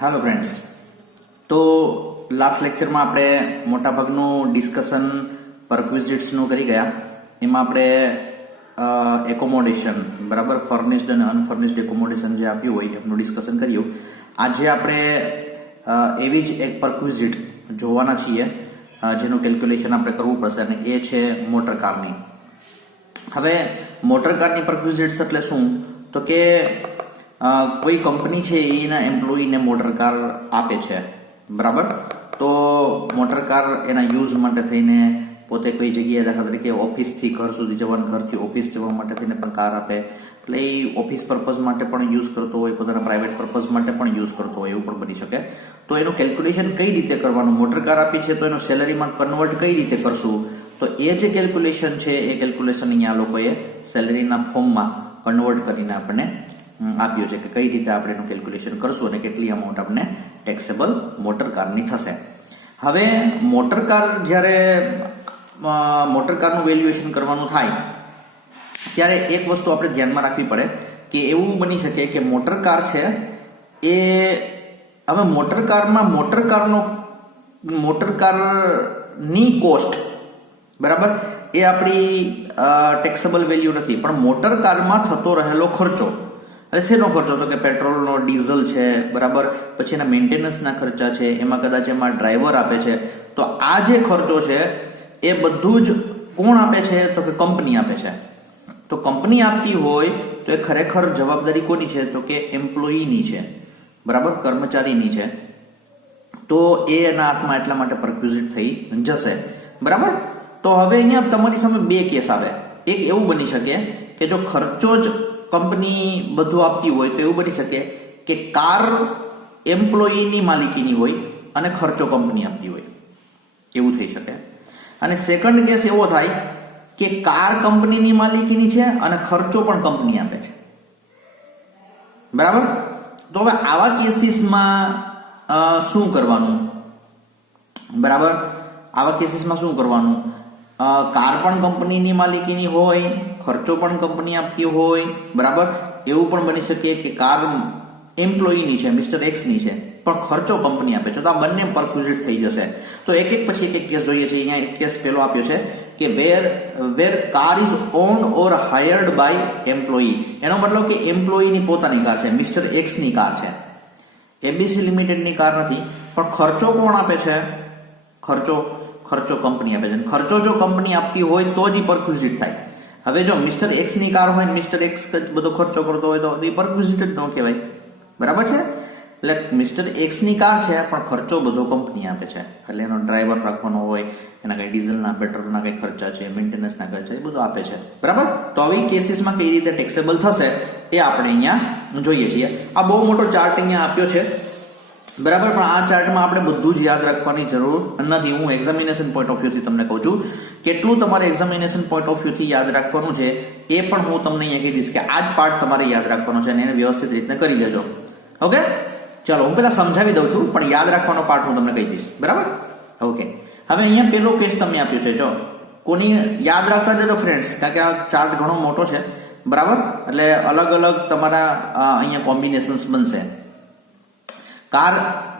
Hello friends, તો last લેક્ચરમાં આપણે મોટાભાગનું ડિસ્કશન પરક્વિઝિટ્સનું કરી ગયા. એમાં આપણે એકોમોડેશન, બરાબર, ફર્નિશ્ડ અને અનફર્નિશ્ડ એકોમોડેશન જે આપ્યું હોય એમનું ડિસ્કશન કર્યું. આજે આપણે એવી જ એક પરક્વિઝિટ જોવાના છીએ જેનું કેલ્ક્યુલેશન આપણે કરવું પડશે, અને એ છે મોટર કારની. હવે મોટર કારની પરક્વિઝિટ્સ એટલે શું? તો કે કોઈ કંપની છે એના એમ્પ્લોયીને મોટર કાર આપે છે, બરાબર. તો મોટર કાર એના યુઝ માટે થઈને પોતે કોઈ જગ્યાએ, દાખલા તરીકે ઓફિસથી ઘર સુધી જવાનું, ઘરથી ઓફિસ જવા માટે થઈને પણ કાર આપે. એટલે એ ઓફિસ પર્પઝ માટે પણ યુઝ કરતો હોય, પોતાના પ્રાઇવેટ પર્પઝ માટે પણ યુઝ કરતો હોય, એવું પણ બની શકે. તો એનું કેલ્ક્યુલેશન કઈ રીતે કરવાનું? મોટર કાર આપી છે તો એનું સેલરીમાં કન્વર્ટ કઈ રીતે કરશું? તો એ જે કેલ્ક્યુલેશન છે એ કેલ્ક્યુલેશન અહીંયા લોકોએ સેલરીના ફોર્મમાં કન્વર્ટ કરીને આપણને આપ્યું છે કે કઈ રીતે આપણે એનું કેલ્ક્યુલેશન કરશું અને કેટલી અમાઉન્ટ આપણને ટેક્સેબલ મોટર કારની થશે. હવે મોટર કાર જ્યારે મોટર કારનું વેલ્યુએશન કરવાનું થાય ત્યારે એક વસ્તુ આપણે ધ્યાનમાં રાખવી પડે કે એવું બની શકે કે મોટર કાર છે એ, હવે મોટર કારની કોસ્ટ, બરાબર, એ આપણી ટેક્સેબલ વેલ્યુ નથી, પણ મોટર કારમાં થતો રહેલો ખર્ચો. હવે શેનો ખર્ચો? તો કે પેટ્રોલનો, ડીઝલ છે, બરાબર, પછી એના મેન્ટેનન્સના ખર્ચા છે, એમાં કદાચ એમાં ડ્રાઈવર આપે છે. તો આ જે ખર્ચો છે એ બધું જ કોણ આપે છે? તો કે કંપની આપે છે. તો કંપની આપતી હોય તો એ ખરેખર જવાબદારી કોની છે? તો કે એમ્પ્લોયીની છે, બરાબર, કર્મચારીની છે. તો એ એના હાથમાં એટલા માટે પરક્વિઝિટ થઈ જશે, બરાબર. તો હવે અહીંયા તમારી સામે બે કેસ આવે. એક એવું બની શકે કે જો ખર્ચો જ કંપની બધું આપતી હોય તો એવું બની શકે કે કાર એમ્પ્લોયીની માલિકીની હોય અને ખર્ચો કંપની આપતી હોય, એવું થઈ શકે. અને સેકન્ડ કેસ એવો થાય કે કાર કંપનીની માલિકીની છે અને ખર્ચો પણ કંપની આપે છે, બરાબર. તો હવે આવા કેસીસમાં શું કરવાનું? બરાબર, આવા કેસીસમાં શું કરવાનું? કાર પણ કંપનીની માલિકીની હોય, ખર્ચો પણ કંપની આપતી હોય, બરાબર. એવું પણ બની શકે કે કાર એમ્પ્લોયીની છે, મિસ્ટર એક્સની છે, પણ ખર્ચો કંપની આપે છે. તો આ બંને પરક્વિઝિટ થઈ જશે. તો એક એક પછી એક કેસ જોઈએ છે. અહીંયા એક કેસ પહેલો આપ્યો છે કે where car is owned or hired by employee. એનો મતલબ કે એમ્પ્લોયીની પોતાની કાર છે, મિસ્ટર એક્સની કાર છે, એબીસી લિમિટેડની કાર નથી. પણ ખર્ચો કોણ આપે છે? ખર્ચો કંપની આપે છે. ખર્ચો જો કંપની આપતી હોય તો જ એ પરક્વિઝિટ થાય. હવે જો મિસ્ટર એક્સની કાર હોય, મિસ્ટર એક્સ બધો ખર્ચો કરતો હોય તો એ પરક્વિઝિટ જ ન કહેવાય, બરાબર છે. એટલે મિસ્ટર એક્સની કાર છે પણ ખર્ચો બધો કંપની આપે છે. એટલે એનો ડ્રાઈવર રાખવાનો હોય, એના કંઈ ડીઝલના, પેટ્રોલના કંઈ ખર્ચા છે, મેન્ટેનન્સના ખર્ચા, એ બધું આપે છે, બરાબર. તો આવી કેસીસમાં કઈ રીતે ટેક્સેબલ થશે એ આપણે અહીંયા જોઈએ છીએ. આ બહુ મોટો ચાર્ટ અહીંયા આપ્યો છે, બરાબર. પણ આ ચાર્ટમાં આપણે બધું જ યાદ રાખવાની જરૂર નથી. હું એક્ઝામિનેશન પોઈન્ટ ઓફ વ્યૂથી તમને કહું છું કેટલું તમારે એક્ઝામિનેશન પોઈન્ટ ઓફ વ્યૂથી યાદ રાખવાનું છે એ પણ હું તમને અહીંયા કહી દઈશ કે આ જ પાર્ટ તમારે યાદ રાખવાનો છે અને એને વ્યવસ્થિત રીતે કરી લેજો. ઓકે, ચાલો હું પેલા સમજાવી દઉં છું, પણ યાદ રાખવાનો પાર્ટ હું તમને કહી દઈશ, બરાબર. ઓકે, હવે અહીંયા પેલો કેસ તમને આપ્યો છે. જો કોની યાદ રાખતા જજો ફ્રેન્ડ્સ, કારણ કે આ ચાર્ટ ઘણો મોટો છે, બરાબર. એટલે અલગ અલગ તમારા અહીંયા કોમ્બિનેશન્સ બનશે. કાર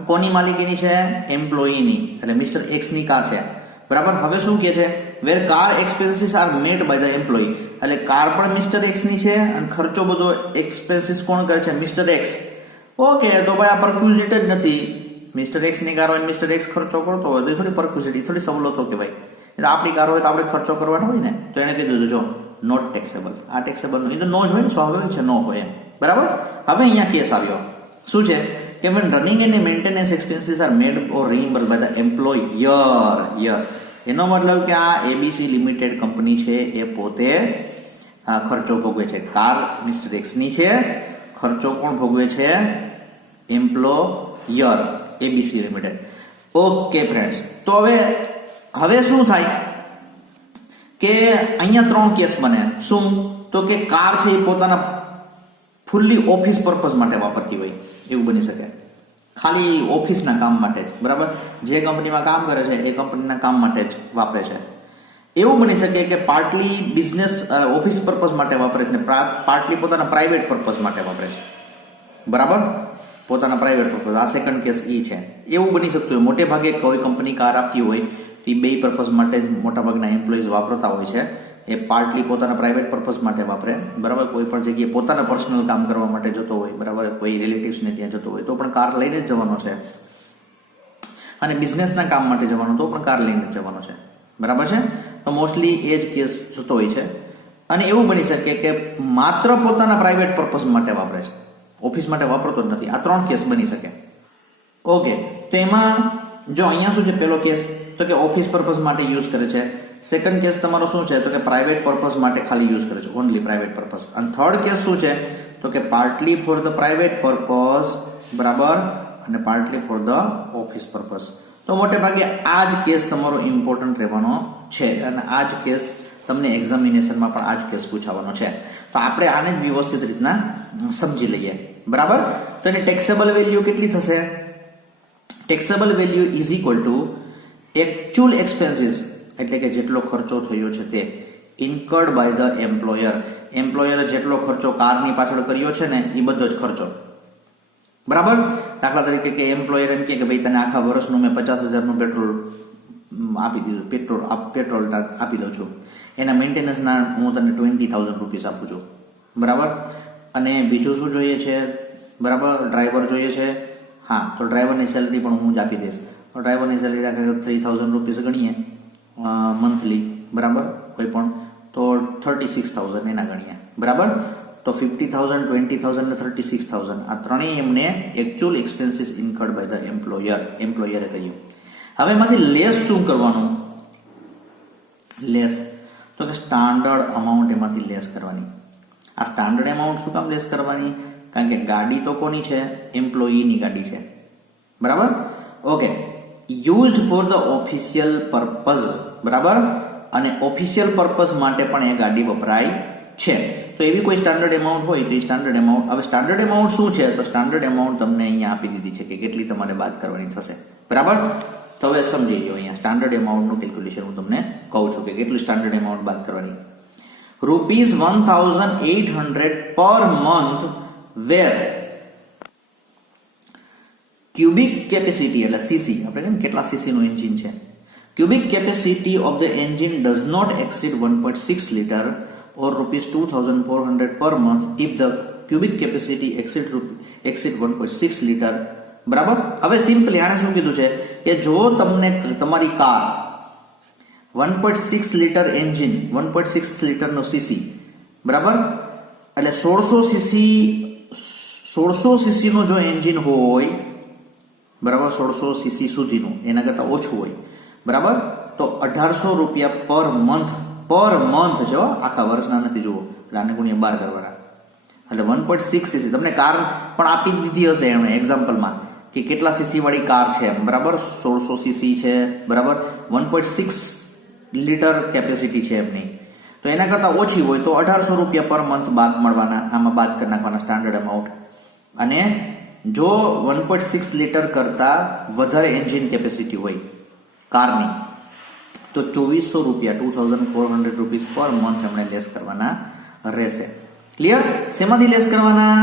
કોની માલિકીની છે? એમ્પ્લોયીની, એટલે મિસ્ટર એક્સની કાર છે, બરાબર. હવે શું કહે છે? Where car expenses are made by the employee. એટલે કાર પણ મિસ્ટર એક્સની છે અને ખર્ચો બધો એક્સપેન્સીસ કોણ કરે છે? Mister x. ઓકે, તો ભાઈ આ પરક્વિઝિટ જ નથી. મિસ્ટર એક્સની કાર હોય, મિસ્ટર એક્સ ખર્ચો કરતો હોય તો એ થોડી પરક્વિઝિટ, એ થોડી સવલતો કહેવાય. એટલે આપણી કાર હોય તો આપણે ખર્ચો કરવાનો હોય ને, તો એને કહી દીધું જો નોટ ટેક્સેબલ. આ ટેક્સેબલ એ તો નો જ હોય ને, સ્વાભાવિક છે, નો હોય એમ, બરાબર. હવે અહીંયા કેસ આવ્યો. શું છે કે when running and maintenance expenses are made or reimbursed by the employer. Yes, એનો મતલબ કે આ એબીસી લિમિટેડ કંપની છે એ પોતે ખર્ચો ભોગવે છે. કાર મિસ્ટર એક્સની છે, ખર્ચો કોણ ભોગવે છે? Employer, ABC limited. Okay friends, તો હવે શું થાય કે અહીંયા ત્રણ કેસ બને. શું? તો કે કાર છે એ પોતાના ફૂલ્લી ઓફિસ પર્પઝ માટે વાપરતી હોય, એવું બની શકે, ખાલી ઓફિસના કામ માટે જ, બરાબર. જે કંપનીમાં કામ કરે છે એ કંપનીના કામ માટે જ વાપરે છે. એવું બની શકે કે પાર્ટલી બિઝનેસ ઓફિસ પર્પઝ માટે વાપરે છે, પાર્ટલી પોતાના પ્રાઇવેટ પર્પઝ માટે વાપરે છે, બરાબર. પોતાના પ્રાઇવેટ પર્પઝ, આ સેકન્ડ કેસ એ છે. એવું બની શકતું હોય મોટે ભાગે કોઈ કંપની કાર આપતી હોય તો એ બે પર્પઝ માટે જ મોટાભાગના એમ્પ્લોઈઝ વાપરતા હોય છે. એ પાર્ટલી પોતાના પ્રાઇવેટ પર્પઝ માટે વાપરે, બરાબર. કોઈ પણ જગ્યાએ પોતાના પર્સનલ કામ કરવા માટે જતો હોય, બરાબર, કોઈ રિલેટિવ્સને ત્યાં જતો હોય તો પણ કાર લઈને જ જવાનો છે, અને બિઝનેસના કામ માટે જવાનો તો પણ કાર લઈને જ જવાનો છે, બરાબર છે. તો મોસ્ટલી એ જ કેસ જતો હોય છે. અને એવું બની શકે કે માત્ર પોતાના પ્રાઇવેટ પર્પઝ માટે વાપરે છે, ઓફિસ માટે વાપરતો જ નથી. આ 3 કેસ બની શકે. ઓકે, તો એમાં જો અહીંયા શું છે, પહેલો કેસ તો કે ઓફિસ પર્પઝ માટે યુઝ કરે છે. સેકન્ડ કેસ તમારો શું છે તો કે પ્રાઇવેટ પર્પઝ માટે ખાલી યુઝ કરે છે, ઓનલી પ્રાઇવેટ પર્પઝ. અને થર્ડ કેસ શું છે તો કે partly four the private purpose, બરાબર, અને partly four the office purpose. તો મોટે ભાગે આ જ કેસ તમારો ઇમ્પોર્ટન્ટ રહેવાનો છે, અને આ જ કેસ તમને એક્ઝામિનેશનમાં પણ આ જ કેસ પૂછાવાનો છે. તો આપણે આને જ વ્યવસ્થિત રીતના સમજી લઈએ, બરાબર. તો એની ટેક્સેબલ વેલ્યુ કેટલી થશે? Taxable value is equal to actual expenses, એટલે કે જેટલો ખર્ચો થયો છે તે, ઇન્કર્ડ બાય ધ એમ્પ્લોયર. એમ્પ્લોયરે જેટલો ખર્ચો કારની પાછળ કર્યો છે ને એ બધો જ ખર્ચો, બરાબર. દાખલા તરીકે કે એમ્પ્લોયર એમ કે ભાઈ તને આખા વર્ષનું મેં 50,000નું પેટ્રોલ આપી દીધું, પેટ્રોલ આપી દઉં છું, એના મેન્ટેનન્સના હું તને 20,000 રૂપીસ આપું છું, બરાબર. અને બીજું શું જોઈએ છે, બરાબર, ડ્રાઈવર જોઈએ છે. હા, તો ડ્રાઈવરની સેલરી પણ હું જ આપી દઈશ. તો ડ્રાઈવરની સેલરી રાખે 3,000 રૂપીસ ગણીએ મંથલી, બરાબર, કોઈ પણ, તો 36,000 એના ગણીએ, બરાબર. તો 50,000, 20,000 ને 36,000 આ ત્રણેય એમને એકચ્યુઅલ એક્સપેન્સીસ ઇન્કર્ડ બાય ધ એમ્પ્લોયરે કર્યું. હવે એમાંથી લેસ શું કરવાનું? લેસ તો કે સ્ટાન્ડર્ડ અમાઉન્ટ એમાંથી લેસ કરવાની. આ સ્ટાન્ડર્ડ અમાઉન્ટ શું કામ લેસ કરવાની? કારણ કે ગાડી તો કોની છે? એમ્પ્લોયીની ગાડી છે, બરાબર. Okay, used for the official purpose, બરાબર, અને ઓફિશિયલ પર્પઝ માટે પણ એ ગાડી વપરાય છે. તો એવી કોઈ સ્ટાન્ડર્ડ એમાઉન્ટ હોય તો એ સ્ટાન્ડર્ડ એમાઉન્ટ, હવે સ્ટાન્ડર્ડ એમાઉન્ટ શું છે? તો સ્ટાન્ડર્ડ એમાઉન્ટ તમને અહીંયા આપી દીધી છે કે કેટલી તમારે બાદ કરવાની થશે, બરાબર. તો હવે સમજી લો, અહીંયા સ્ટાન્ડર્ડ એમાઉન્ટનું કેલ્ક્યુલેશન હું તમને કહું છું કે કેટલું સ્ટાન્ડર્ડ એમાઉન્ટ બાદ કરવાની. ₹1,800 per month where cubic capacity, એટલે સીસી, આપણે કહીએ ને કેટલા સીસીનું એન્જિન છે, cubic capacity of the engine does not exceed 1.6 litre or ₹2,400 per month if the cubic capacity exceed 1.6 litre, બરાબર. હવે સિમ્પલી આને શું કીધું છે કે જો તમને તમારી કાર 1.6 લીટર એન્જિન, 1.6 લીટરનો સીસી, બરાબર, એટલે 1600 સીસીનું જો એન્જિન હોય, બરાબર, 1600 સીસી સુધીનું, એના કરતાં ઓછું હોય, બરાબર, તો ₹1,800 પર મંથ છે, આખા વર્ષના નથી, જુઓ, એટલે આને ગુણ્યા 12 કરવાના, એટલે 1.6 સીસી. તમને કાર પણ આપી દીધી હશે એમણે એક્ઝામ્પલમાં કે કેટલા સીસી વાળી કાર છે, બરાબર, 1600 સીસી છે, બરાબર, 1.6 લીટર કેપેસિટી છે એમની, તો એના કરતાં ઓછી હોય તો ₹1,800 પર મંથ બાદ મળવાના, આમાં બાદ કરી નાખવાના સ્ટાન્ડર્ડ અમાઉન્ટ. અને જો 1.6 લીટર કરતાં વધારે એન્જિન કેપેસિટી હોય કારની તો ₹2,400, ₹2,400 પર મંથ એમણે લેસ કરવાના રહેશે. ક્લિયર? શેમાંથી લેસ કરવાના?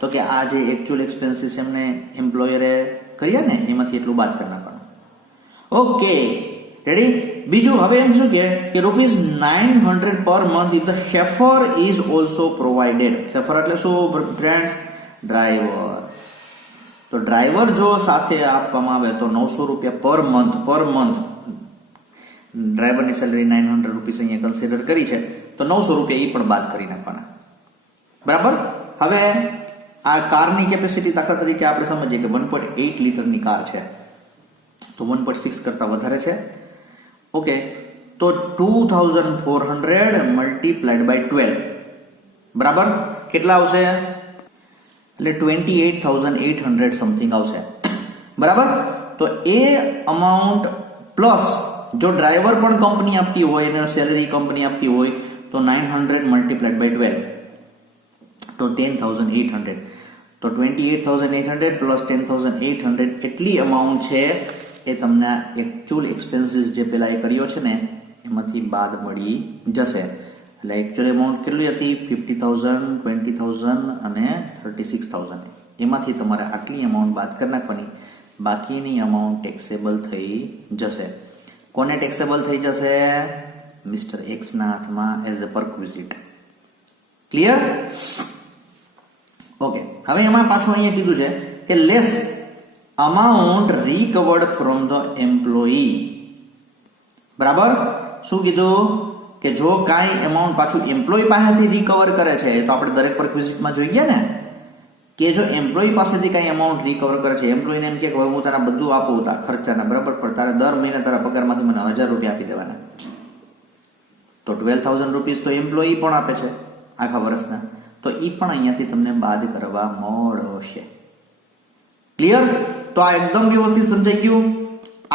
તો કે આ જે એકચ્યુઅલ એક્સપેન્સીસ એમને એમ્પ્લોયરે કર્યા ને એમાંથી એટલું બાદ કરી નાખવાનું. Okay, ready? બીજું હવે એમ શું કે ₹900 per month if the shepherd is also provided. Shepherd એટલે શું ફ્રેન્ડ્સ? ડ્રાઈવર. તો ડ્રાઈવર જો સાથે આપવામાં આવે તો ₹900 પર મંથ. ડ્રાઈવરની સેલરી ₹900 અહીંયા કન્સિડર કરી છે તો ₹900 એ પણ બાદ કરી નાખવાના, બરાબર. હવે આ કારની કેપેસિટી દાખલા તરીકે આપણે સમજીએ કે 1.8 લીટરની કાર છે તો 1.6 કરતાં વધારે છે. ઓકે, તો 2,400 મલ્ટીપ્લાઇડ બાય 12, બરાબર, કેટલા આવશે? એટલે 28,800 સમથિંગ આવશે, બરાબર. તો એ અમાઉન્ટ પ્લસ જો ડ્રાઈવર પણ કંપની આપતી હોય અને સેલરી કંપની આપતી હોય તો 900 મલ્ટીપ્લાઇડ બાય 12 તો 10,800. તો 28,800 પ્લસ 10,800 એટલી અમાઉન્ટ છે એ તમને એકચ્યુઅલ એક્સપેન્સીસ જે પેલા એ કર્યો છે ને એમાંથી બાદ મળી જશે. એટલે એકચ્યુઅલ અમાઉન્ટ કેટલી હતી? 50,000, 20,000 અને 36,000. એમાંથી તમારે આટલી અમાઉન્ટ બાદ કરી નાખવાની, બાકીની અમાઉન્ટ ટેક્સેબલ થઈ જશે. કોને ટેક્સેબલ થઈ જશે? મિસ્ટર એક્સ ના હાથમાં as a perquisite. Clear? Okay, હવે એમાં પાછું અહીંયા કીધું છે કે less amount recovered from the employee. બરાબર? શું કીધું? કે જો કાંઈ અમાઉન્ટ પાછું એમ્પ્લોયી પાસેથી રિકવર કરે છે, તો આપણે દરેક પરક્વિઝિટમાં જોઈ ગયા ને કે જો એમ્પ્લોયી પાસેથી કાંઈ અમાઉન્ટ રિકવર કરે છે, એમ્પ્લોયીને એમ કે હું તારા બધું આપું તારા ખર્ચાના, બરાબર, પણ તારે દર મહિને તારા પગારમાંથી મને 1000 રૂપિયા આપી દેવાના, તો 12,000 રૂપીસ તો એમ્પ્લોયી પણ આપે છે આખા વર્ષના, તો એ પણ અહીંયાથી તમને બાદ કરવા મળશે. ક્લિયર? તો આ એકદમ વ્યવસ્થિત સમજાઈ ગયું.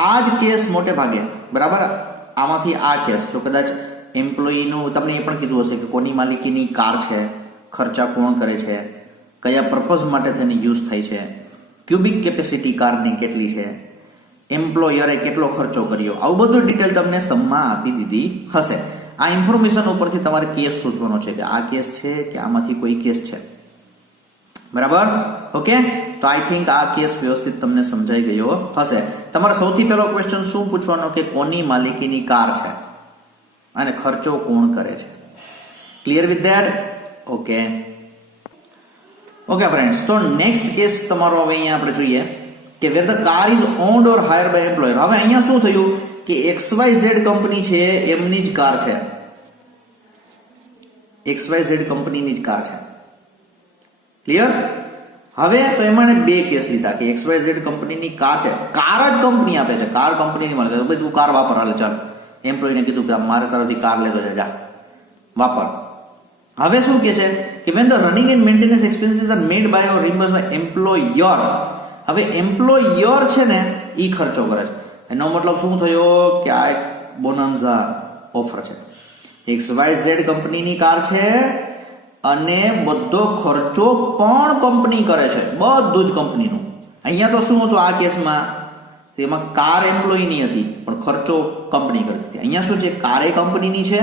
આ જ કેસ મોટે ભાગે, બરાબર, આમાંથી આ કેસ જો કદાચ એમ્પ્લોયીનું તમને એ પણ કીધું હશે કે કોની માલિકીની કાર છે, ખર્ચા કોણ કરે છે, કયા પર્પઝ માટે તેને યુઝ થાય છે, ક્યુબિક કેપેસિટી કારની કેટલી છે, એમ્પ્લોયરે કેટલો ખર્ચો કર્યો, આવું બધું ડિટેલ તમને સમમાં આપી દીધી હશે. આ ઇન્ફોર્મેશન ઉપરથી તમારે કેસ શોધવાનો છે કે આ કેસ છે કે આમાંથી કોઈ કેસ છે. બરાબર? ઓકે, તો આઈ થિંક આ કેસ વ્યવસ્થિત તમને સમજાઈ ગયો હશે. તમારે સૌથી પહેલો ક્વેશ્ચન શું પૂછવાનો કે કોની માલિકીની કાર છે અને ખર્ચો કોણ કરે છે. Clear with that? Okay okay friends, તો નેક્સ્ટ કેસ તમારો હવે અહીંયા આપણે જોઈએ કે where the car is owned or hire by employer. હવે અહીંયા શું થયું કે XYZ કંપની છે, એમની જ કાર છે, XYZ કંપનીની જ કાર છે. ક્લિયર? હવે તો એમાં બે કેસ લીધા કે XYZ કંપનીની કાર છે, કાર જ કંપની આપે છે, કાર કંપનીની માલિક, ભાઈ તું કાર વાપર, હાલે ચાલ. એમ્પ્લોયીને કીધું કે મારે તારાથી કાર લેતો જા, વાપર. હવે શું કે છે કે when the running and maintenance expenses are made by or reimbursed by employer. હવે એમ્પ્લોયર છે ને ઈ ખર્ચો કરે છે. એનો મતલબ શું થયો કે આ એક બોનન્ઝા ઓફર છે. XYZ કંપનીની કાર છે અને બધો ખર્ચો પણ કંપની કરે છે, બધું જ કંપનીનું. અહીંયા તો શું હતું આ કેસમાં, તેમાં કાર એમ્પ્લોયીની હતી પણ ખર્ચો કંપની કરતી હતી. અહીંયા શું છે, કાર એ કંપનીની છે,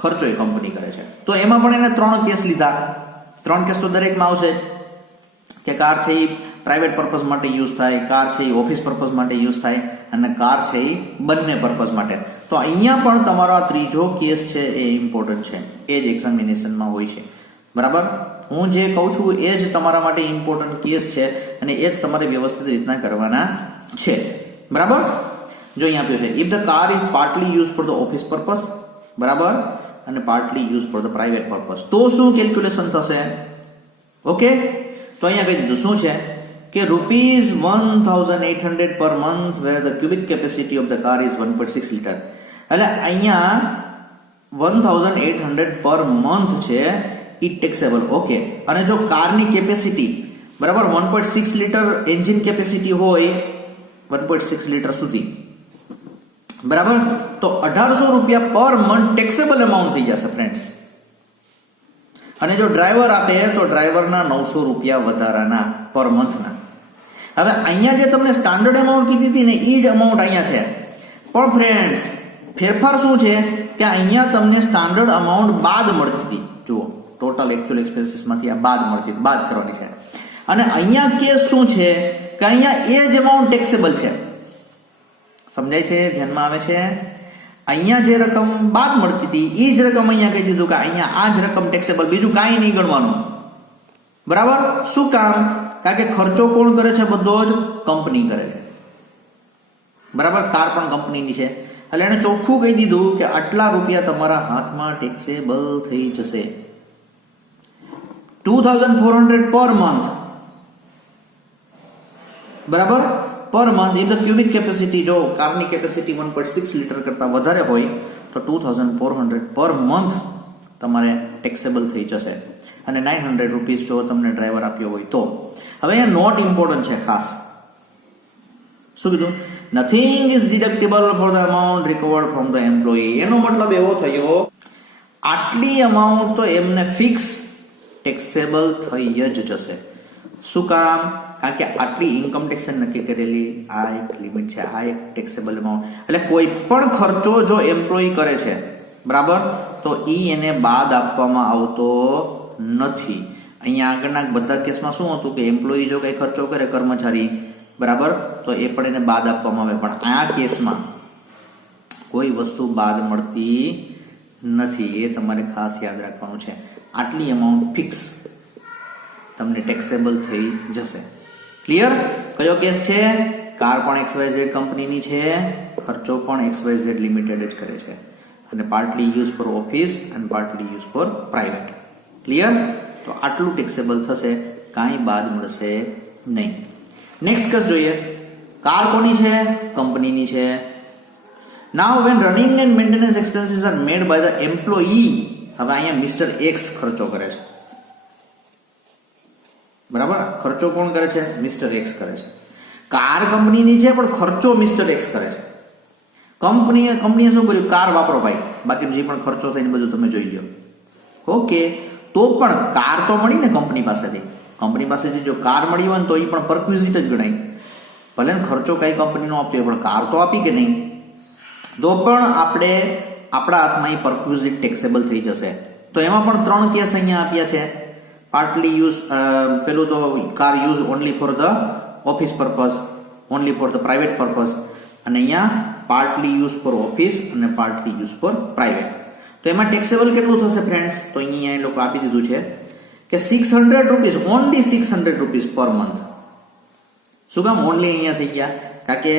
ખર્ચો એ કંપની કરે છે. તો એમાં પણ એને 3 કેસ લીધા. 3 કેસ તો દરેકમાં આવશે કે કાર છે એ પ્રાઇવેટ પર્પઝ માટે યુઝ થાય, કાર છે એ ઓફિસ પર્પઝ માટે યુઝ થાય, અને કાર છે એ બંને પર્પઝ માટે. તો અહીંયા પણ તમારો આ ત્રીજો કેસ છે એ ઇમ્પોર્ટન્ટ છે, એ જ એક્ઝામિનેશનમાં હોય છે. બરાબર? હું જે કહું છું એ જ તમારા માટે ઇમ્પોર્ટન્ટ કેસ છે અને એ જ તમારે વ્યવસ્થિત રીતના કરવાના છે. બરાબર? જો અહીંયા આપ્યું છે if the car is partly use for the office purpose, બરાબર, અને partly use for the private purpose, તો શું કેલ્ક્યુલેશન થશે? ઓકે, તો અહીંયા કહી દીધું શું છે કે ₹1,800 per month where the cubic capacity of the car is 1.6 liter. એટલે અહીંયા 1,800 પર મંથ છે ઈ ટેક્સેબલ. ઓકે, અને જો કારની કેપેસિટી, બરાબર, 1.6 લીટર એન્જિન કેપેસિટી હોય 1.6 લીટર સુધી, બરાબર, તો 1800 રૂપિયા પર મંથ ટેક્સેબલ અમાઉન્ટ થઈ જશે ફ્રેન્ડ્સ. અને જો ડ્રાઈવર આપે તો ડ્રાઈવરના 900 રૂપિયા વધારાના પર મંથના. હવે અહીંયા જે તમને સ્ટાન્ડર્ડ અમાઉન્ટ કીધી હતી ને એ જ અમાઉન્ટ અહીંયા છે, પણ ફ્રેન્ડ્સ ફેરફાર શું છે કે અહીંયા તમને સ્ટાન્ડર્ડ અમાઉન્ટ બાદ મળતી હતી. જુઓ, ટોટલ એક્ચ્યુઅલ એક્સપેન્સીસમાંથી આ બાદ મળતી હતી, બાદ કરવાની છે. અને અહીંયા કેસ શું છે કે અહીંયા એ જ અમાઉન્ટ ટેક્સેબલ છે. સમજાય છે? ધ્યાનમાં આવે છે? અહીંયા જે રકમ બાદ મળતી હતી એ જ રકમ અહીંયા કહી દીધું કે અહીંયા આ જ રકમ ટેક્સેબલ, બીજું કાંઈ નહીં ગણવાનું. બરાબર? શું કામ? કારણ કે ખર્ચો કોણ કરે છે? બધો જ કંપની કરે છે. બરાબર? કાર પણ કંપનીની છે એટલે એને ચોખ્ખું કહી દીધું કે આટલા રૂપિયા તમારા હાથમાં ટેક્સેબલ થઈ જશે. 2,400 પર મંથ, બરાબર, per month. If the cubic capacity, જો કારની કેપેસિટી 1.6 લીટર કરતા વધારે હોય તો 2,400 પર મંથ તમારે ટેક્સેબલ થઈ જશે. અને 900 રૂપીસ જો તમને ડ્રાઈવર આપ્યો હોય તો. હવે અહીંયા નોટ ઇમ્પોર્ટન્ટ છે ખાસ. શું કીધું? Nothing is deductible for the amount recovered from the employee. એનો મતલબ એવો થયો આટલી અમાઉન્ટ તો એમને ફિક્સ ટેક્સેબલ થઈ જ જશે. શું કામ? કારણ કે આટલી ઇન્કમ ટેક્સ નક્કી કરેલી આ એક લિમિટ છે, આ એક ટેક્સેબલ અમાઉન્ટ. એટલે કોઈ પણ ખર્ચો જો એમ્પ્લોયી કરે છે, બરાબર, તો ઈ એને બાદ આપવામાં આવતો નથી. અહીંયા આગળના બધા કેસમાં શું હતું કે એમ્પ્લોયી જો કંઈ ખર્ચો કરે કર્મચારી, બરાબર, તો એ પણ એને બાદ આપવામાં આવે. પણ આ કેસમાં કોઈ વસ્તુ બાદ મળતી નથી. એ તમારે ખાસ યાદ રાખવાનું છે. આટલી અમાઉન્ટ ફિક્સ તમને ટેક્સેબલ થઈ જશે. ક્લિયર? કયો કેસ છે? કાર પણ XYZ કંપનીની છે, ખર્ચો પણ XYZ લિમિટેડ જ કરે છે, અને પાર્ટલી યુઝ ફોર ઓફિસ અને partly use four private. Clear? તો આટલું ટેક્સેબલ થશે, કાંઈ બાદ મળશે નહીં. નેક્સ્ટ કેસ જોઈએ. કાર કોની છે? કંપનીની છે. Now when running and maintenance expenses are made by the employee. હવે અહીંયા મિસ્ટર એક્સ ખર્ચો કરે છે, બરાબર. ખર્ચો કોણ કરે છે? મિસ્ટર એક્સ કરે છે. કાર કંપનીની છે પણ ખર્ચો મિસ્ટર એક્સ કરે છે. કંપનીએ શું કર્યું? કાર વાપરો ભાઈ, બાકી જે પણ ખર્ચો થઈને બધું તમે જોઈ લો. ઓકે, તો પણ કાર તો મળી ને કંપની પાસેથી. કંપની પાસેથી જો કાર મળી હોય ને તો એ પણ પરક્વિઝિટ જ ગણાય. ભલે ને ખર્ચો કઈ કંપનીનો આપ્યો પણ કાર તો આપી કે નહીં, તો પણ આપણે આપણા હાથમાં એ પરક્વિઝિટ ટેક્સેબલ થઈ જશે. તો એમાં પણ 3 કેસ અહીંયા આપ્યા છે. પાર્ટલી યુઝ, પેલું તો car use only for the office purpose, only for the private purpose, અને અહીંયા પાર્ટલી યુઝ ફોર ઓફિસ અને પાર્ટલી યુઝ ફોર પ્રાઇવેટ. તો એમાં ટેક્સેબલ કેટલું થશે ફ્રેન્ડ્સ? તો અહીંયા એ લોકો આપી દીધું છે કે 600 rupees, only 600 rupees per month. શું કામ ઓનલી અહીંયા થઈ ગયા? કારણ કે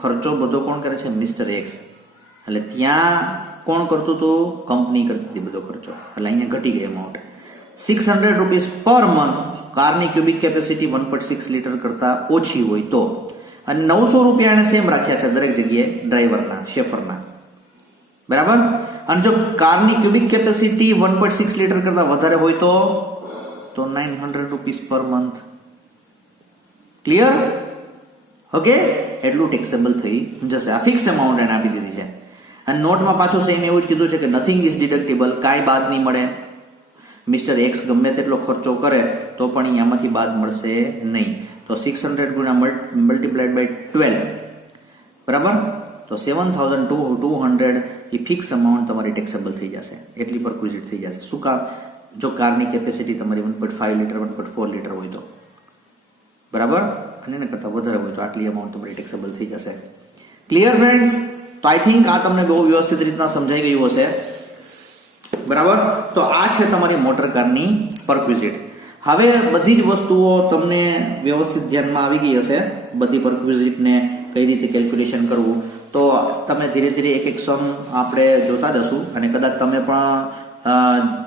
ખર્ચો બધો કોણ કરે છે? Mister x. એટલે ત્યાં કોણ કરતું હતું? કંપની કરતી હતી બધો ખર્ચો. એટલે અહીંયા ઘટી ગઈ અમાઉન્ટ. 600 rupees per month. કારની ક્યુબિક કેપેસિટી 1.6 લીટર કરતા ઓછી હોય તો, અને 900 રૂપિયા એને સેમ રાખ્યા છે દરેક જગ્યાએ ડ્રાઈવરના, શેફરના, બરાબર. અને જો કારની ક્યુબિક કેપેસિટી 1.6 લીટર કરતા વધારે હોય તો 900 rupees per month. Clear? Okay, એટલું ટેક્સેબલ થઈ જશે. આ ફિક્સ અમાઉન્ટ એને આપી દીધી છે. અને નોટમાં પાછું સેમ એવું જ કીધું છે કે નથિંગ ઇઝ ડિડક્ટેબલ, કાંઈ બાદ નહીં મળે. મિસ્ટર એક્સ ગમે તેટલો ખર્ચો કરે તો પણ આમાંથી બાદ મળશે નહીં. તો 600 ગુણ્યા મલ્ટીપ્લાઇડ બાય 12, બરાબર, તો 7200 એ ફિક્સ અમાઉન્ટ તમારી ટેક્સેબલ થઈ જશે. એટલી પરક્વિઝિટ થઈ જશે. શું કામ? જો કારની કેપેસિટી તમારી 1.5 લીટર 1.4 લીટર હોય તો, બરાબર, અને એના કરતાં વધારે હોય તો આટલી અમાઉન્ટ તમારી ટેક્સેબલ થઈ જશે. Clear friends? તો આઈ થિંક આ તમને બહુ વ્યવસ્થિત રીતના સમજાઈ ગયું હશે, બરાબર. તો આ છે તમારી મોટર કારની પરક્વિઝિટ. હવે બધી જ વસ્તુઓ તમને વ્યવસ્થિત ધ્યાનમાં આવી ગઈ હશે. બધી પરક્વિઝિટને કઈ રીતે કેલ્ક્યુલેશન કરવું, તો તમે ધીરે ધીરે એક સમ આપણે જોતા જશું, અને કદાચ તમે પણ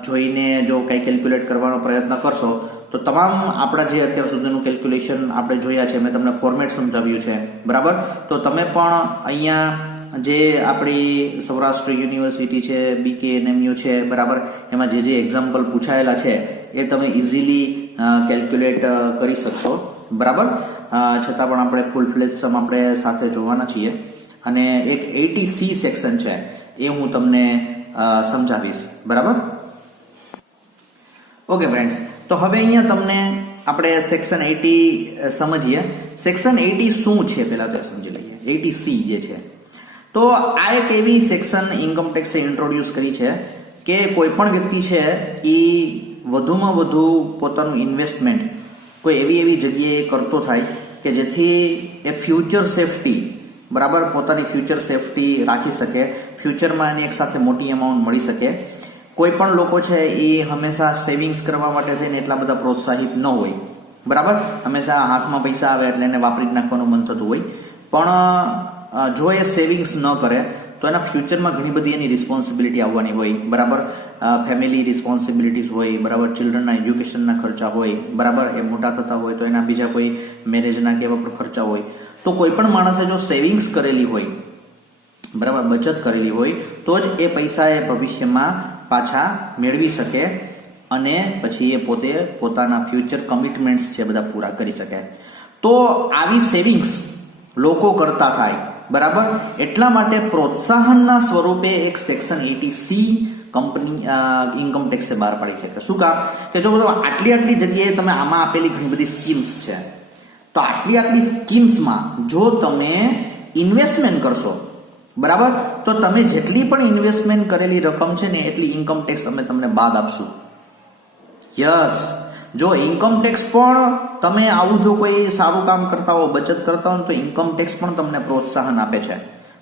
જોઈને જો કંઈ કેલ્ક્યુલેટ કરવાનો પ્રયત્ન કરશો તો તમામ આપણા જે અત્યાર સુધીનું કેલ્ક્યુલેશન આપણે જોયા છે, મેં તમને ફોર્મેટ સમજાવ્યું છે, બરાબર. તો તમે પણ અહીંયા જે આપણી સૌરાષ્ટ્ર યુનિવર્સિટી છે, BKNMU છે, બરાબર, એમાં જે એક્ઝામ્પલ પૂછાયેલા છે એ તમે ઇઝીલી કેલ્ક્યુલેટ કરી શકશો, બરાબર. છતાં પણ આપણે ફૂલ ફ્લેજ સમ આપણે સાથે જોવાના છીએ, અને એક 80C સેક્શન છે એ હું તમને સમજાવીશ, બરાબર. ઓકે ફ્રેન્ડ્સ, તો હવે અહીંયા તમને આપણે સેક્શન 80 સમજીએ. સેક્શન 80 શું છે પહેલા તો સમજી લઈએ. 80C જે છે, તો આ એક એવી સેક્શન ઇન્કમ ટેક્સે ઇન્ટ્રોડ્યુસ કરી છે કે કોઈ પણ વ્યક્તિ છે એ વધુમાં વધુ પોતાનું ઇન્વેસ્ટમેન્ટ કોઈ એવી જગ્યાએ કરતો થાય કે જેથી એ ફ્યુચર સેફટી, બરાબર, પોતાની ફ્યુચર સેફટી રાખી શકે, ફ્યુચરમાં એને એક સાથે મોટી અમાઉન્ટ મળી શકે. કોઈ પણ લોકો છે એ હંમેશા સેવિંગ્સ કરવા માટે થઈને એટલા બધા પ્રોત્સાહિત ન હોય, બરાબર. હંમેશા હાથમાં પૈસા આવે એટલે એને વાપરી જ નાખવાનું મન થતું હોય. પણ જો એ સેવિંગ્સ ન કરે તો એના ફ્યુચરમાં ઘણી બધી એની રિસ્પોન્સિબિલિટી આવવાની હોય, બરાબર. ફેમિલી રિસ્પોન્સિબિલિટીઝ હોય, બરાબર, ચિલ્ડ્રનના એજ્યુકેશનના ખર્ચા હોય, બરાબર, એ મોટા થતા હોય તો એના બીજા કોઈ મેરેજના કે એવા પણ ખર્ચા હોય. તો કોઈ પણ માણસે જો સેવિંગ્સ કરેલી હોય, બરાબર, બચત કરેલી હોય, તો જ એ પૈસા એ ભવિષ્યમાં પાછા મેળવી શકે અને પછી એ પોતે પોતાના ફ્યુચર કમિટમેન્ટ્સ છે બધા પૂરા કરી શકે. તો આવી સેવિંગ્સ લોકો કરતા થાય, બરાબર, એટલા માટે પ્રોત્સાહનના સ્વરૂપે એક સેક્શન 80C કંપની ઇન્કમ ટેક્સે બહાર પાડી છે. શું કામ? કે જો બધું આટલી જગ્યાએ તમે આમાં આપેલી ઘણી બધી સ્કીમ્સ છે, તો આટલી સ્કીમ્સમાં જો તમે ઇન્વેસ્ટમેન્ટ કરશો, બરાબર, તો તમે જેટલી પણ ઇન્વેસ્ટમેન્ટ કરેલી રકમ છે ને એટલી ઇન્કમ ટેક્સ અમે તમને બાદ આપશું. યસ, જો ઇન્કમ ટેક્સ પણ તમે આવું જો કોઈ સારું કામ કરતા હો, બચત કરતા હો, તો ઇન્કમ ટેક્સ પણ તમને પ્રોત્સાહન આપે છે,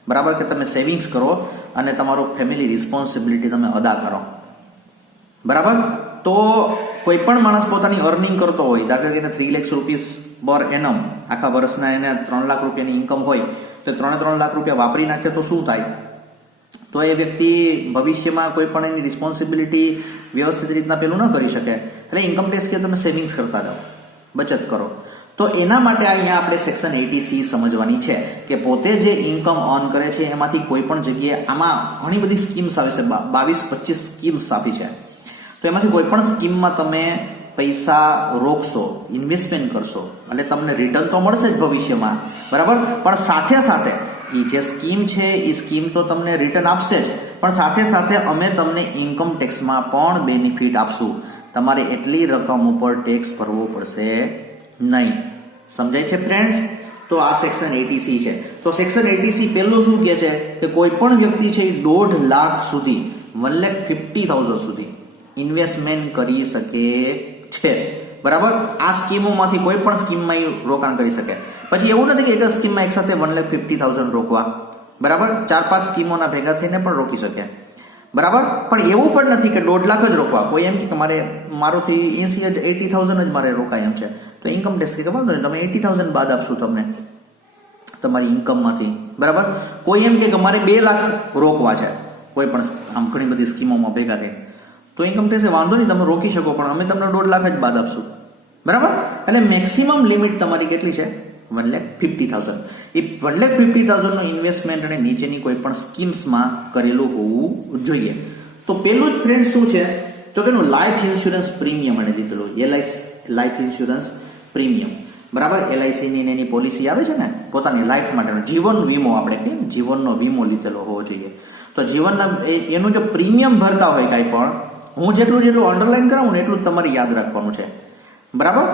બરાબર, કે તમે સેવિંગ્સ કરો અને તમારું ફેમિલી રિસ્પોન્સિબિલિટી તમે અદા કરો, બરાબર. તો કોઈ પણ માણસ પોતાની અર્નિંગ કરતો હોય, દાખલા તરીકે 3 લાખ રૂપીસ પર એનમ, આખા વર્ષના એને 3 લાખ રૂપિયાની ઇન્કમ હોય, તો 3 લાખ રૂપિયા વાપરી નાખે તો શું થાય? તો એ વ્યક્તિ ભવિષ્યમાં કોઈ પણ એની રિસ્પોન્સિબિલિટી વ્યવસ્થિત રીતના પેલું ન કરી શકે. એટલે ઇન્કમ ટેક્સ કે તમે સેવિંગ્સ કરતા જાઓ, બચત કરો. તો એના માટે અહીંયા આપણે સેક્શન 80C સમજવાની છે કે પોતે જે ઇન્કમ અર્ન કરે છે એમાંથી કોઈ પણ જગ્યાએ, આમાં ઘણી બધી સ્કીમ્સ આવે છે, 22-25 સ્કીમ્સ આપી છે. તો એમાંથી કોઈ પણ સ્કીમમાં તમે પૈસા રોકશો, ઇન્વેસ્ટમેન્ટ કરશો, એટલે તમને રિટર્ન તો મળશે જ ભવિષ્યમાં, બરાબર, પણ સાથે સાથે એ જે સ્કીમ છે એ સ્કીમ તો તમને રિટર્ન આપશે જ, પણ સાથે સાથે અમે તમને ઇન્કમ ટેક્સમાં પણ બેનિફિટ આપશું. તમારે એટલી રકમ ઉપર ટેક્સ ભરવો પડશે નહીં. સમજાય છે ફ્રેન્ડ્સ? તો આ સેક્શન 80C છે. તો સેક્શન 80C પહેલું શું કહે છે કે કોઈ પણ વ્યક્તિ છે એ 1.5 લાખ સુધી 1,50,000 સુધી ઇન્વેસ્ટમેન્ટ કરી શકે છે, બરાબર. આ સ્કીમોમાંથી કોઈ પણ સ્કીમમાં એ રોકાણ કરી શકે. પછી એવું નથી કે એક જ સ્કીમમાં એકસાથે 1,50,000 રોકવા, બરાબર, 4-5 સ્કીમોના ભેગા થઈને પણ રોકી શકે, બરાબર. પણ એવું પણ નથી કે 1.5 લાખ જ રોકવા. કોઈ એમ કે મારોથી 80,000 જ મારે રોકાય એમ છે, તો ઇન્કમ ટેક્સ કે વાંધો નહીં, તમે 80,000 બાદ આપશું તમને તમારી ઇન્કમમાંથી, બરાબર. કોઈ એમ કે મારે 2 લાખ રોકવા છે કોઈ પણ આમ ઘણી બધી સ્કીમોમાં ભેગા થઈને, તો ઇન્કમ ટેક્સ વાંધો નહીં, તમે રોકી શકો, પણ અમે તમને 1.5 લાખ જ બાદ આપશું, બરાબર. એટલે મેક્સિમમ લિમિટ તમારી કેટલી છે? 1,50,000. એ 1,50,000 નો ઇન્વેસ્ટમેન્ટ અને નીચેની કોઈ પણ સ્કીમ્સમાં કરેલું હોવું જોઈએ. તો પેલું જ ફ્રેન્ડ શું છે તો કે લાઈફ ઇન્સ્યોરન્સ પ્રીમિયમ અને લીધેલું, લાઈફ ઇન્સ્યોરન્સ પ્રીમિયમ, બરાબર. LIC ની એની પોલિસી આવે છે ને, પોતાની લાઈફ માટેનો જીવન વીમો, આપણે કહીએ ને જીવનનો વીમો લીધેલો હોવો જોઈએ. તો જીવનના એનું જો પ્રીમિયમ ભરતા હોય કાંઈ પણ, હું જેટલું અંડરલાઈન કરાવું ને એટલું જ તમારે યાદ રાખવાનું છે, બરાબર.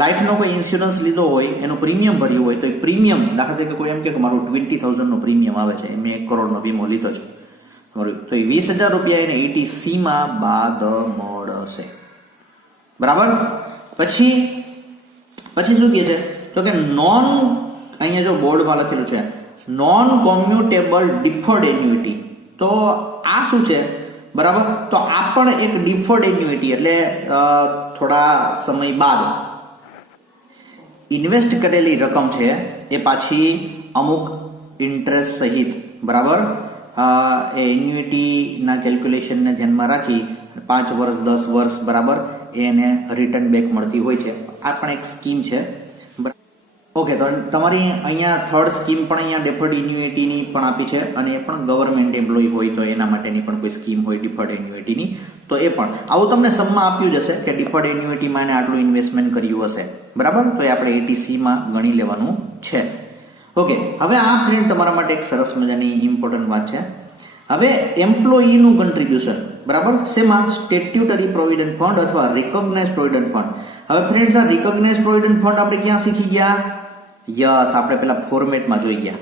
લાઈફનો કોઈ ઇન્સ્યોરન્સ લીધો હોય, એનું પ્રીમિયમ ભર્યું હોય, તો એ પ્રીમિયમ, દાખલા તરીકે કોઈ એમ કે મારું 20,000 નો પ્રીમિયમ આવે છે, મેં 1 કરોડનો વીમો લીધો છે, તો એ 20,000 રૂપિયા એને 80C માં બાદ મળશે, બરાબર. પછી શું કહે છે તો કે અહીંયા જો બોર્ડમાં લખેલું છે નોન કોમ્યુટેબલ ડિફર્ડ એન્યુઇટી. તો આ શું છે, બરાબર. તો આ પણ એક ડિફર્ડ એન્યુઇટી, એટલે થોડા સમય બાદ ઇન્વેસ્ટ કરેલી રકમ છે એ પાછી અમુક ઇન્ટરેસ્ટ સહિત, બરાબર, એ એન્યુઇટીના કેલ્ક્યુલેશનને ધ્યાનમાં રાખી 5 વર્ષ 10 વર્ષ, બરાબર, એને રિટર્ન બેક મળતી હોય છે. આ પણ એક સ્કીમ છે. ઓકે, તો તમારી અહીંયા થર્ડ સ્કીમ પણ અહીંયા ડિફર્ડ એન્યુઇટીની પણ આપી છે, અને એ પણ ગવર્મેન્ટ એમ્પ્લોય હોય તો એના માટેની પણ કોઈ સ્કીમ હોય ડિફર્ડ એન્યુઇટીની, તો એ પણ આવું તમને સમમાં આપ્યું જ હશે કે ડિફર્ડ એન્યુઇટીમાં એને આટલું ઇન્વેસ્ટમેન્ટ કર્યું હશે, બરાબર. તો એ આપણે 80C માં ગણી લેવાનું છે. ઓકે, હવે આ ફ્રેન્ડ તમારા માટે એક સરસ મજાની ઇમ્પોર્ટન્ટ વાત છે. હવે એમ્પ્લોયીનું કન્ટ્રીબ્યુશન, બરાબર, શેમાં? સ્ટેટ્યુટરી પ્રોવિડન્ટ ફંડ અથવા રિકોગ્નાઇઝ પ્રોવિડન્ટ ફંડ. હવે ફ્રેન્ડ્સ, આ રિકોગ્નાઇઝ પ્રોવિડન્ટ ફંડ આપણે ક્યાં શીખી ગયા? યસ, આપણે પેલા ફોર્મેટમાં જોઈ ગયા.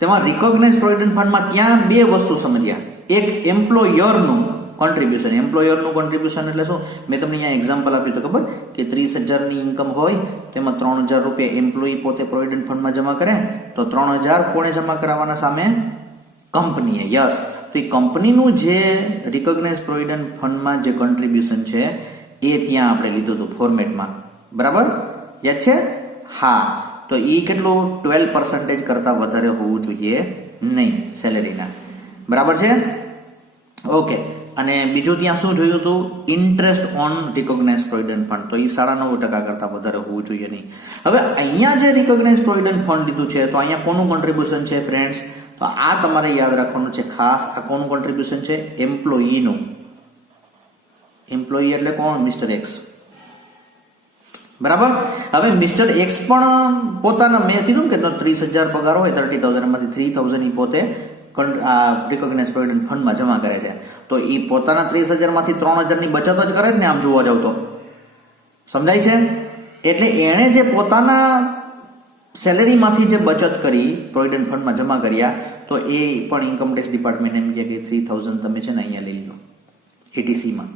તેમાં રિકોગ્નાઇઝ પ્રોવિડન્ટ ફંડમાં ત્યાં 2 વસ્તુ સમજ્યા. એક એમ્પ્લોયરનું કોન્ટ્રીબ્યુશન. એમ્પ્લોયરનું કોન્ટ્રીબ્યુશન એટલે શું? મેં તમને અહીંયા એક્ઝામ્પલ આપ્યું તો ખબર કે 30,000 ની ઇન્કમ હોય, તેમાં 3,000 રૂપિયા એમ્પ્લોયી પોતે પ્રોવિડન્ટ ફંડમાં જમા કરે, તો 3,000 કોણે જમા કરાવવાના? સામે કંપનીએ. યસ, તો એ કંપનીનું જે રિકોગ્નાઇઝ પ્રોવિડન્ટ ફંડમાં જે કોન્ટ્રીબ્યુશન છે એ ત્યાં આપણે લીધું હતું ફોર્મેટમાં, બરાબર, યાદ છે? હા. તો એ કેટલું? 12% કરતાં વધારે હોવું જોઈએ નહીં સેલેરીના, બરાબર છે? ઓકે. અને બીજું ત્યાં શું જોયું હતું? Interest on recognise provident fund, તો એ 9.5% કરતાં વધારે હોવું જોઈએ નહીં. હવે અહીંયા જે રિકોગ્નાઇઝ પ્રોવિડન્ટ ફંડ લીધું છે, તો અહીંયા કોનું કોન્ટ્રીબ્યુશન છે ફ્રેન્ડ્સ? તો આ તમારે યાદ રાખવાનું છે ખાસ. આ કોનું કોન્ટ્રીબ્યુશન છે? એમ્પ્લોયીનું. એમ્પ્લોયી એટલે કોણ? મિસ્ટર એક્સ, બરાબર. હવે મિસ્ટર એક્સ પણ પોતાના, મેં કીધું કે 30,000 પગાર હોય, 30,000 માંથી 3,000 પોતે રિકોગ્નાઇઝ પ્રોવિડન્ટ ફંડમાં જમા કરે છે. તો એ પોતાના 30,000 માંથી 3,000 ની બચત જ કરે ને, આમ જોવા જાવ તો. સમજાય છે? એટલે એણે જે પોતાના સેલેરીમાંથી જે બચત કરી પ્રોવિડન્ટ ફંડમાં જમા કર્યા, તો એ પણ ઇન્કમ ટેક્સ ડિપાર્ટમેન્ટ એમ કહે કે 3,000 તમે છે ને અહીંયા લઈ લો 80C માં.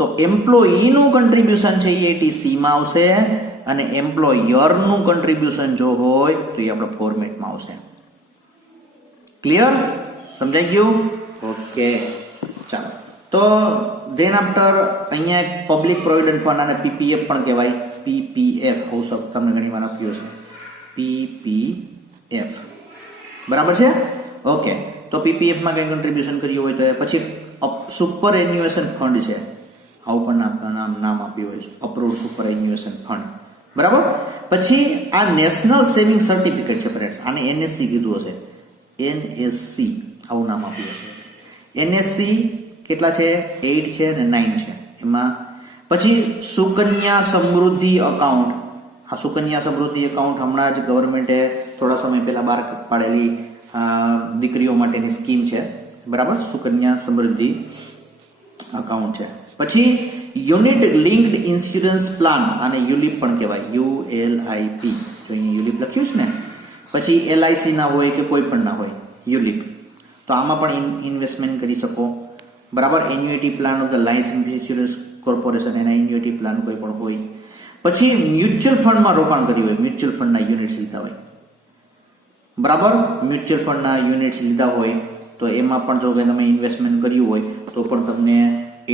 તો એમ્પ્લોયીનું કન્ટ્રીબ્યુશન છે એ 80C માં આવશે અને એમ્પ્લોયરનું કન્ટ્રીબ્યુશન જો હોય તો એ આપણે ફોર્મેટમાં આવશે. ક્લિયર? સમજાઈ ગયું? ઓકે, ચાલો. તો ધેન આફ્ટર અહીંયા એક પબ્લિક પ્રોવિડન્ટ ફંડ અને પીપીએફ પણ કહેવાય. પીપીએફ આવું શબ્દ તમને ઘણી વાર આપ્યો છે. પીપીએફ બરાબર છે? ઓકે, તો પીપીએફમાં કંઈ કન્ટ્રીબ્યુશન કર્યું હોય તો પછી સુપર એન્યુએશન ફંડ છે, આવું પણ નામ આપ્યું હોય છે, અપ્રુવડ સુપર એન્યુએશન ફંડ. બરાબર. પછી આ નેશનલ સેવિંગ સર્ટિફિકેટ છે ફ્રેન્ડ્સ, આને એનએસસી કીધું હશે. એનએસસી આવું નામ આપ્યું હશે. એનએસસી કેટલા છે? 8 છે અને 9 છે. એમાં પછી સુકન્યા સમૃદ્ધિ અકાઉન્ટ. આ સુકન્યા સમૃદ્ધિ એકાઉન્ટ હમણાં જ ગવર્મેન્ટે થોડા સમય પહેલા બહાર પાડેલી દીકરીઓ માટેની સ્કીમ છે. બરાબર, સુકન્યા સમૃદ્ધિ અકાઉન્ટ છે. પછી યુનિટ લિંક્ડ ઇન્સ્યોરન્સ પ્લાન, અને યુલિપ પણ કહેવાય, ULIP. તો અહીંયા યુલિપ લખ્યું છે ને. પછી LIC ના હોય કે કોઈ પણ ના હોય, યુલિપ. તો આમાં પણ ઇન્વેસ્ટમેન્ટ કરી શકો. બરાબર. Annuity plan of the life insurance corporation, એના એન્યુઇટી પ્લાન કોઈ પણ હોય. પછી મ્યુચ્યુઅલ ફંડમાં રોકાણ કર્યું હોય, મ્યુચ્યુઅલ ફંડના યુનિટ્સ લીધા હોય. બરાબર, મ્યુચ્યુઅલ ફંડના યુનિટ્સ લીધા હોય તો એમાં પણ જો તમે ઇન્વેસ્ટમેન્ટ કર્યું હોય તો પણ તમને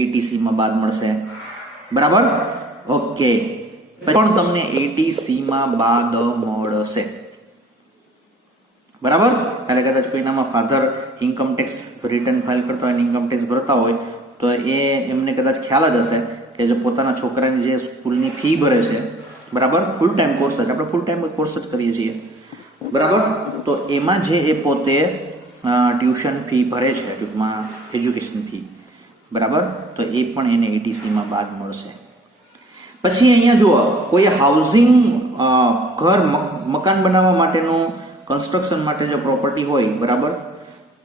80C માં બાદ મળશે. બરાબર. ઓકે, પણ તમને 80C માં બાદ મળશે. બરાબર. એટલે કદાચ કોઈનામાં father income tax return file કરતા હોય, ઇન્કમ ટેક્સ ભરતા હોય તો એમને કદાચ ખ્યાલ જ હશે કે જો પોતાના છોકરાની જે સ્કૂલની ફી ભરે છે, બરાબર, ફૂલ ટાઈમ કોર્સ જ, આપણે ફૂલ ટાઈમ કોર્સ જ કરીએ છીએ. બરાબર. તો એમાં જે એ પોતે ટ્યુશન ફી ભરે છે, ટૂંકમાં એજ્યુકેશન ફી, બરાબર, તો એ પણ એને 80C માં બાદ મળશે. પછી અહીંયા જુઓ, કોઈ હાઉસિંગ ઘર મકાન બનાવવા માટેનું કન્સ્ટ્રક્શન માટે જો પ્રોપર્ટી હોય, બરાબર,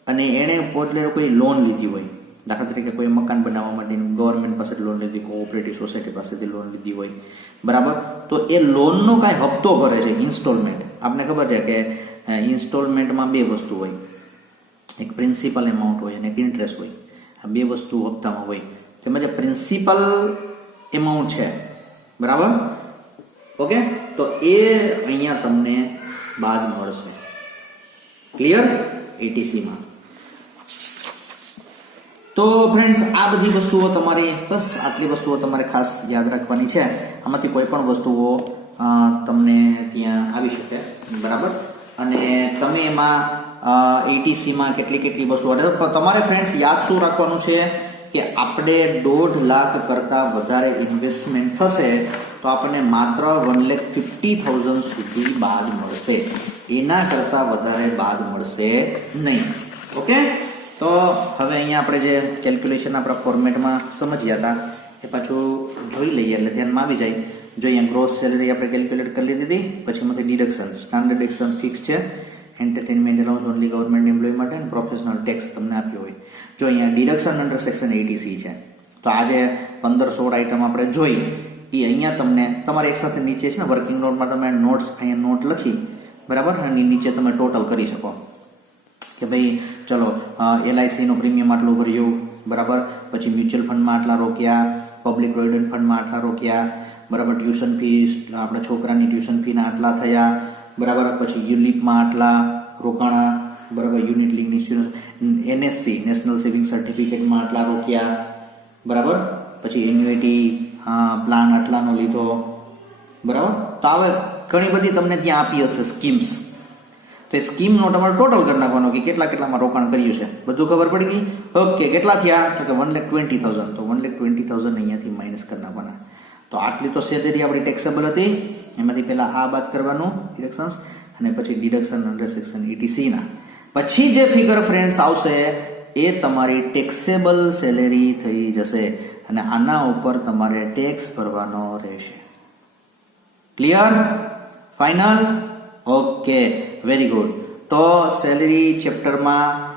અને એણે પોતે કોઈ લોન લીધી હોય, દાખલા તરીકે કોઈ મકાન બનાવવા માટે ગવર્મેન્ટ પાસેથી લોન લીધી, કોઓપરેટિવ સોસાયટી પાસેથી લોન લીધી હોય, બરાબર, તો એ લોનનો કાંઈ હપ્તો ભરે છે, ઇન્સ્ટોલમેન્ટ. આપને ખબર છે કે ઇન્સ્ટોલમેન્ટમાં બે વસ્તુ હોય, એક પ્રિન્સિપલ એમાઉન્ટ હોય અને એક ઇન્ટરેસ્ટ હોય. આ બે વસ્તુ હપ્તામાં હોય. તેમાં જે પ્રિન્સિપલ એમાઉન્ટ છે, બરાબર, ઓકે, તો એ અહીંયા તમને બાદ મળશે. ક્લિયર? 80C માં. તો ફ્રેન્ડ્સ, આ બધી વસ્તુઓ તમારી, બસ આટલી વસ્તુઓ તમારે ખાસ યાદ રાખવાની છે. આમાંથી કોઈ પણ વસ્તુઓ તમને ત્યાં આવી શકે. બરાબર. અને તમે એમાં 80C માં કેટલી વસ્તુઓ, તમારે ફ્રેન્ડ્સ યાદ શું રાખવાનું છે કે આપણે 1.5 લાખ કરતાં વધારે ઇન્વેસ્ટમેન્ટ થશે તો આપણને માત્ર 1,50,000 સુધી બાદ મળશે. એના કરતાં વધારે બાદ મળશે નહીં. ઓકે, તો હવે અહીંયા આપણે જે કેલ્ક્યુલેશન આપણા ફોર્મેટમાં સમજ્યા હતા એ પાછું જોઈ લઈએ એટલે ધ્યાનમાં આવી જાય. જો અહીંયા ગ્રોસ સેલરી આપણે કેલ્ક્યુલેટ કરી લીધી, પછી એમાંથી ડિડક્શન, સ્ટાન્ડર્ડ ડિડક્શન ફિક્સ છે, entertainment allowance only government employ માટે, અને પ્રોફેશનલ ટેક્સ તમને આપ્યો હોય. જો અહીંયા ડિડક્શન અંડર સેક્શન 80C છે, તો આજે 15-16 આઈટમ આપણે જોઈ એ અહીંયા તમને તમારે એક સાથે નીચે છે ને વર્કિંગ નોટમાં તમે નોટ્સ અહીંયા નોટ લખી, બરાબર, અને નીચે તમે ટોટલ કરી શકો કે ભાઈ ચલો LIC નો પ્રીમિયમ આટલું ભર્યું, બરાબર, પછી મ્યુચ્યુઅલ ફંડમાં આટલા રોક્યા, પબ્લિક પ્રોવિડન્ટ ફંડમાં આટલા રોક્યા, બરાબર, ટ્યુશન ફી આપણા છોકરાની ટ્યુશન ફીના આટલા થયા, બરાબર, પછી યુલિપમાં આટલા રોકાણા, બરાબર, unit link insurance, NSC national saving સર્ટિફિકેટમાં આટલા રોક્યા, બરાબર, પછી એન્યુઇટી પ્લાન આટલાનો લીધો, બરાબર. તો હવે ઘણી બધી તમને ત્યાં આપી હશે સ્કીમ્સ, તો એ સ્કીમનો તમારે ટોટલ કરી નાખવાનો કે કેટલામાં રોકાણ કર્યું છે, બધું ખબર પડી ગઈ. ઓકે, કેટલા થયા તો કે 1,20,000, તો 1,20,000 અહીંયાથી માઇનસ કરી નાખવાના. તો આટલી તો સેલેરી આપણી ટેક્સેબલ હતી, એમાંથી પહેલા આ બાદ કરવાનું ડિડક્શન્સ, અને પછી ડિડક્શન અંડર સેક્શન 80C ના. પછી જે ફિગર ફ્રેન્ડ્સ આવશે એ તમારી ટેક્સેબલ સેલેરી થઈ જશે અને આના ઉપર તમારે ટેક્સ ભરવાનો રહેશે. Clear? Final? Okay, very good. તો સેલેરી ચેપ્ટરમાં